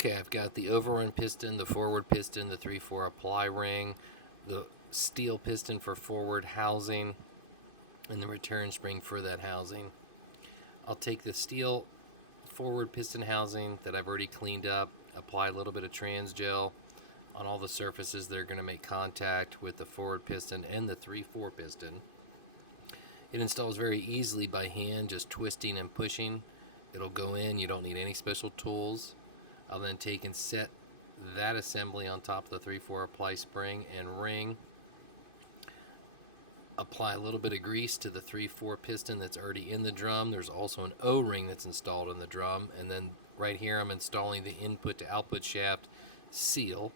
Okay, I've got the overrun piston, the forward piston, the 3/4 apply ring, the steel piston for forward housing, and the return spring for that housing. I'll take the steel forward piston housing that I've already cleaned up, apply a little bit of trans gel on all the surfaces that are going to make contact with the forward piston and the 3/4 piston. It installs very easily by hand, just twisting and pushing. It'll go in, you don't need any special tools. I'll then take and set that assembly on top of the 3/4 apply spring and ring. Apply a little bit of grease to the 3/4 piston that's already in the drum. There's also an O-ring that's installed in the drum, and then right here I'm installing the input to output shaft seal,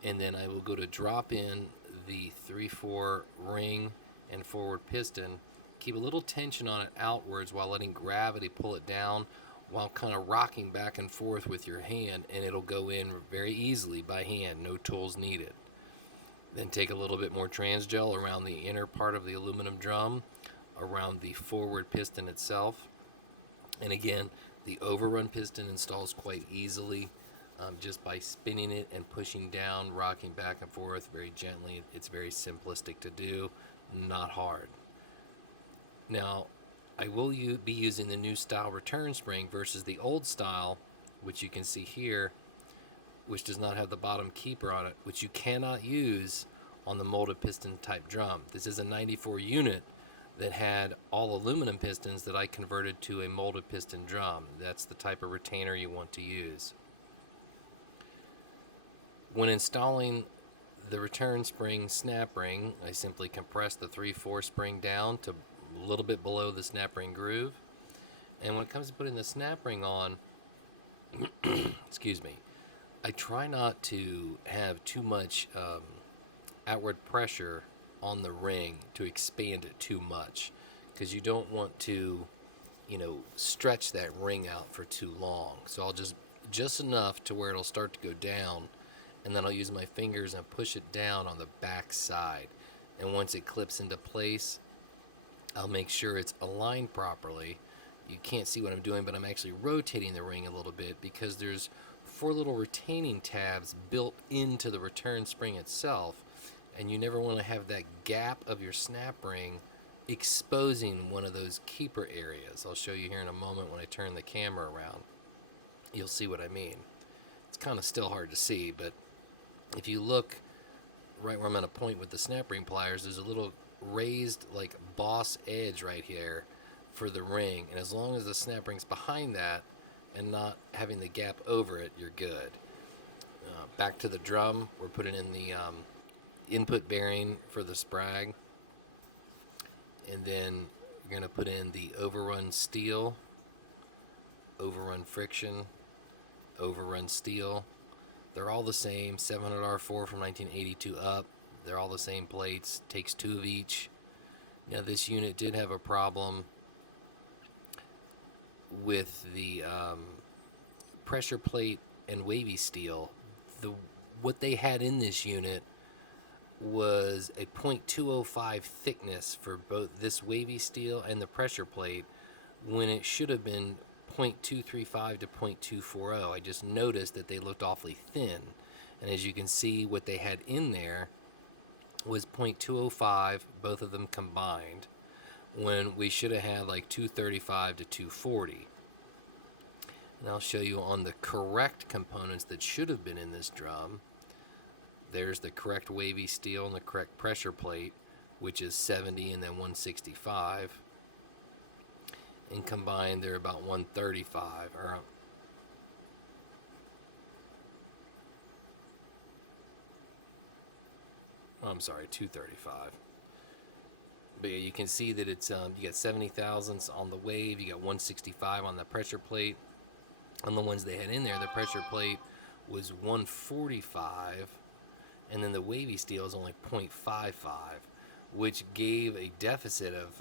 and then I will go to drop in the 3/4 ring and forward piston. Keep a little tension on it outwards while letting gravity pull it down, while kind of rocking back and forth with your hand, and it'll go in very easily by hand, no tools needed. Then take a little bit more trans gel around the inner part of the aluminum drum, around the forward piston itself, and again the overrun piston installs quite easily, just by spinning it and pushing down, rocking back and forth very gently. It's very simplistic to do, not hard. Now I will be using the new style return spring versus the old style, which you can see here, which does not have the bottom keeper on it, which you cannot use on the molded piston type drum. This is a 94 unit that had all aluminum pistons that I converted to a molded piston drum. That's the type of retainer you want to use. When installing the return spring snap ring, I simply compress the 3/4 spring down to a little bit below the snap ring groove. And when it comes to putting the snap ring on, excuse me, I try not to have too much outward pressure on the ring to expand it too much, because you don't want to, stretch that ring out for too long. So I'll just enough to where it'll start to go down, and then I'll use my fingers and push it down on the back side. And once it clips into place, I'll make sure it's aligned properly. You can't see what I'm doing, but I'm actually rotating the ring a little bit because there's 4 little retaining tabs built into the return spring itself, and you never want to have that gap of your snap ring exposing one of those keeper areas. I'll show you here in a moment when I turn the camera around. You'll see what I mean. It's kind of still hard to see, but if you look right where I'm going to point with the snap ring pliers, there's a little raised like boss edge right here for the ring, and as long as the snap ring's behind that and not having the gap over it, you're good. Back to the drum, we're putting in the input bearing for the Sprag, and then you're going to put in the overrun steel, overrun friction, overrun steel. They're all the same, 700R4 from 1982 up. They're all the same plates, takes 2 of each. Now this unit did have a problem with the pressure plate and wavy steel. What they had in this unit was a .205 thickness for both this wavy steel and the pressure plate, when it should have been .235 to .240. I just noticed that they looked awfully thin, and as you can see, what they had in there was .205, both of them combined, when we should have had like 235 to 240. And I'll show you on the correct components that should have been in this drum. There's the correct wavy steel and the correct pressure plate, which is 70 and then 165. And combined, they're about 135, or I'm sorry, 235. But yeah, you can see that it's you got 70 thousandths on the wave, you got 165 on the pressure plate. On the ones they had in there, the pressure plate was 145, and then the wavy steel is only 0.55, which gave a deficit of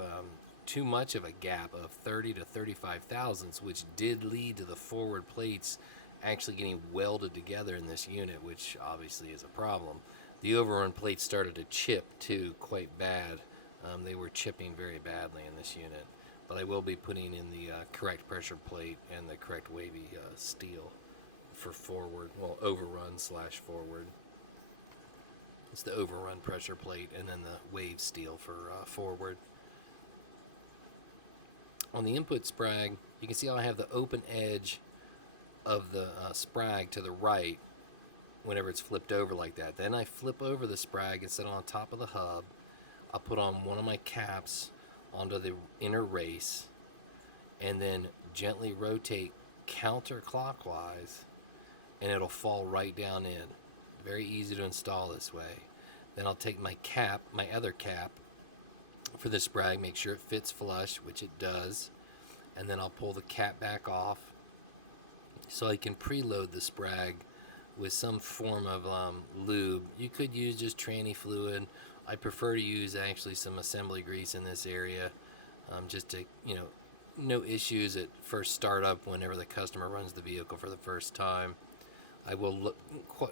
too much of a gap of 30 to 35 thousandths, which did lead to the forward plates actually getting welded together in this unit, which obviously is a problem. The overrun plates started to chip too, quite bad. They were chipping very badly in this unit. But I will be putting in the correct pressure plate and the correct wavy steel for forward. Well, overrun slash forward. It's the overrun pressure plate, and then the wave steel for forward. On the input Sprag, you can see how I have the open edge of the Sprag to the right whenever it's flipped over like that. Then I flip over the Sprag and set it on top of the hub. I'll put on one of my caps onto the inner race, and then gently rotate counterclockwise, and it'll fall right down in. Very easy to install this way. Then I'll take my cap, my other cap for the Sprag, make sure it fits flush, which it does, and then I'll pull the cap back off so I can preload the Sprag with some form of lube. You could use just tranny fluid. I prefer to use actually some assembly grease in this area, just to, no issues at first startup whenever the customer runs the vehicle for the first time. I will,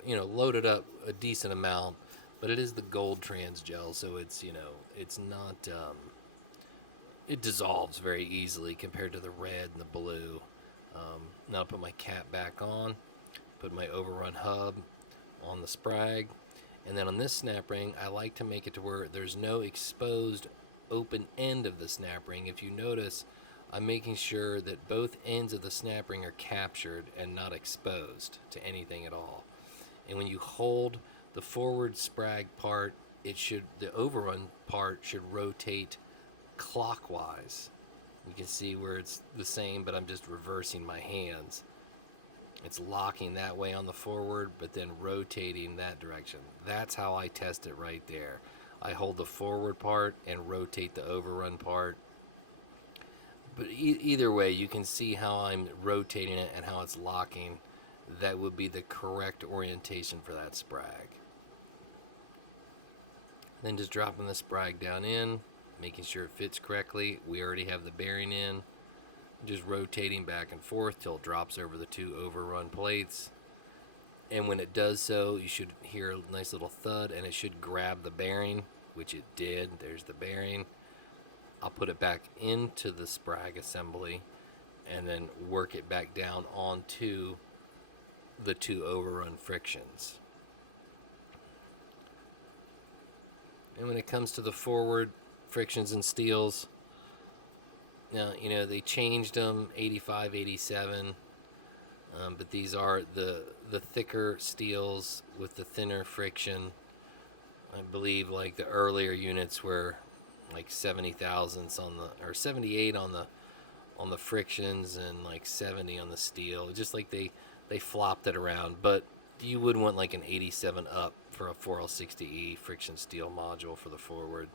load it up a decent amount, but it is the gold trans gel, so it's, it's not, it dissolves very easily compared to the red and the blue. Now I'll put my cap back on, put my overrun hub on the Sprag, and then on this snap ring, I like to make it to where there's no exposed open end of the snap ring. If you notice, I'm making sure that both ends of the snap ring are captured and not exposed to anything at all. And when you hold the forward Sprag part, the overrun part should rotate clockwise. You can see where it's the same, but I'm just reversing my hands. It's locking that way on the forward, but then rotating that direction. That's how I test it right there. I hold the forward part and rotate the overrun part. But either way, you can see how I'm rotating it and how it's locking. That would be the correct orientation for that Sprag. Then just dropping the Sprag down in, making sure it fits correctly. We already have the bearing in. Just rotating back and forth till it drops over the two overrun plates. And when it does so, you should hear a nice little thud, and it should grab the bearing, which it did. There's the bearing. I'll put it back into the Sprag assembly and then work it back down onto the two overrun frictions. And when it comes to the forward frictions and steels, now, they changed them 85, 87, but these are the thicker steels with the thinner friction. I believe like the earlier units were like 70 thousandths on or 78 on the frictions and like 70 on the steel. Just like they flopped it around, but you would want like an 87 up for a 4L60E friction steel module for the forward.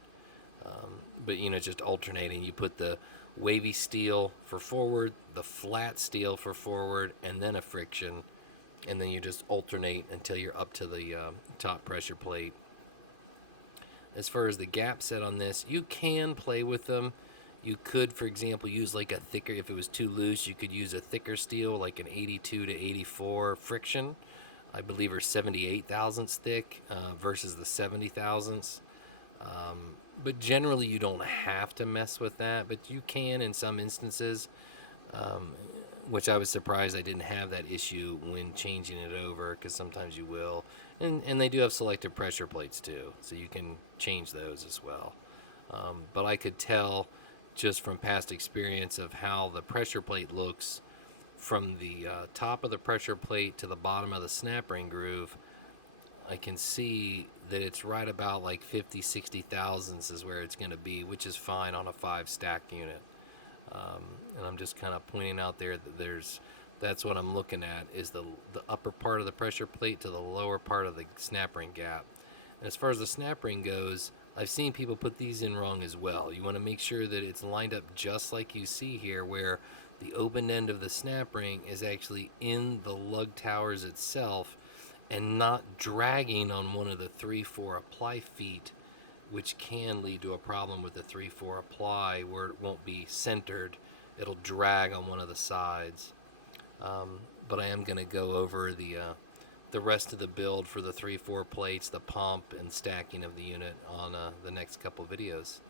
But just alternating. You put the wavy steel for forward, the flat steel for forward, and then a friction, and then you just alternate until you're up to the top pressure plate. As far as the gap set on this, you can play with them. You could, for example, use like a thicker, if it was too loose, you could use a thicker steel, like an 82 to 84 friction. I believe are 78 thousandths thick versus the 70 thousandths. But generally you don't have to mess with that, but you can in some instances, which I was surprised I didn't have that issue when changing it over, because sometimes you will. And they do have selective pressure plates too, so you can change those as well. But I could tell just from past experience of how the pressure plate looks from the top of the pressure plate to the bottom of the snap ring groove. I can see that it's right about like 50, 60 thousandths is where it's going to be, which is fine on a 5 stack unit. And I'm just kind of pointing out there that that's what I'm looking at, is the upper part of the pressure plate to the lower part of the snap ring gap. And as far as the snap ring goes, I've seen people put these in wrong as well. You want to make sure that it's lined up just like you see here, where the open end of the snap ring is actually in the lug towers itself and not dragging on one of the 3-4 apply feet, which can lead to a problem with the 3-4 apply where it won't be centered. It'll drag on one of the sides. But I am going to go over the rest of the build for the 3-4 plates, the pump, and stacking of the unit on the next couple videos.